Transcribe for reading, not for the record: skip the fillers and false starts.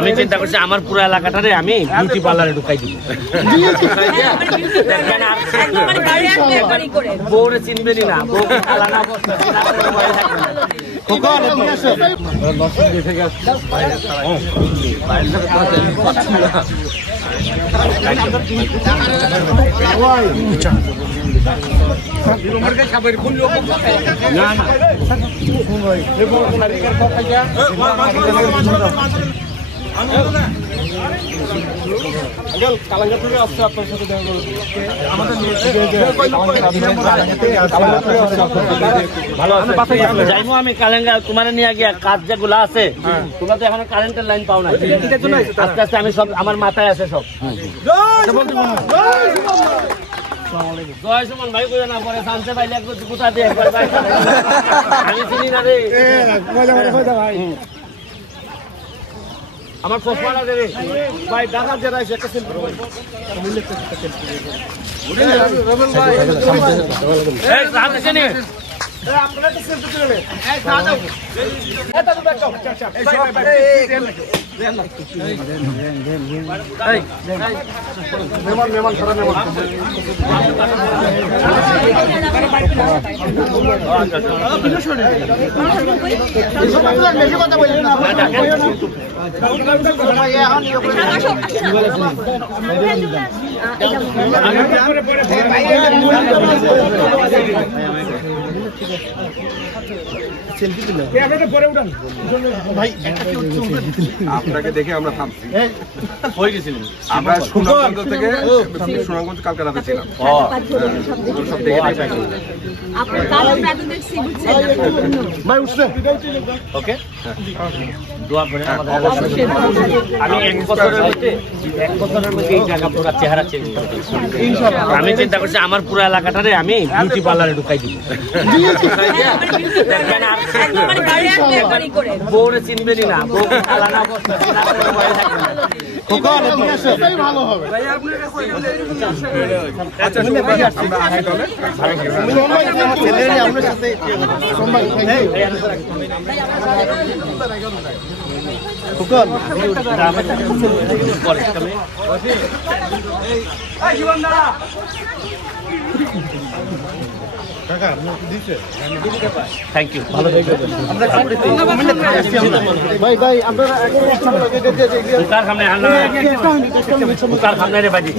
আমি চিন্তা করছি আমার পুরো এলাকাটারে আমি বিউটি পার্লারে ঢুকাই দিব। বউরে চিনবেনি না, বউ আলাদা বসে কালাঙ্গা থেকে আসছে আপনার সাথে দেখা করবো। যাইবো আমি কালাঙ্গা তোমার নিয়ে গিয়া কাজ যেগুলো আছে তোমরা তো এখন কারেন্টের লাইন পাও না, আস্তে আস্তে আমি সব আমার মাথায় আছে সব। জয় সুমন ভাই কই না পরে শান্তে পাইলে একটু কোথা দিয়ে আমি চিনি না রে ভাই। আমার চশমাটা দেবে ভাই, ঢাকা জেলায় একটা সেলফি আপনাকে দেখে আমরা থামছি। আমরা সুনামগঞ্জ থেকে সুনামগঞ্জ কালকে রাতে ছিলাম। ওকে দোয়া করে আমি এক বছরের মধ্যে এই জায়গা পুরো চেহারা চেঞ্জ করব ইনশাআল্লাহ। আমি চিন্তা করছি আমার পুরো এলাকাটারে আমি বিউটি পার্লারে ঢুকাই দিব। বউরে চিনবেনি না, বউ আলাদা বসে ভালো হবে। আচ্ছা থ্যাংক ইউ, ভালো থাকবেন। সামনে রে বাজি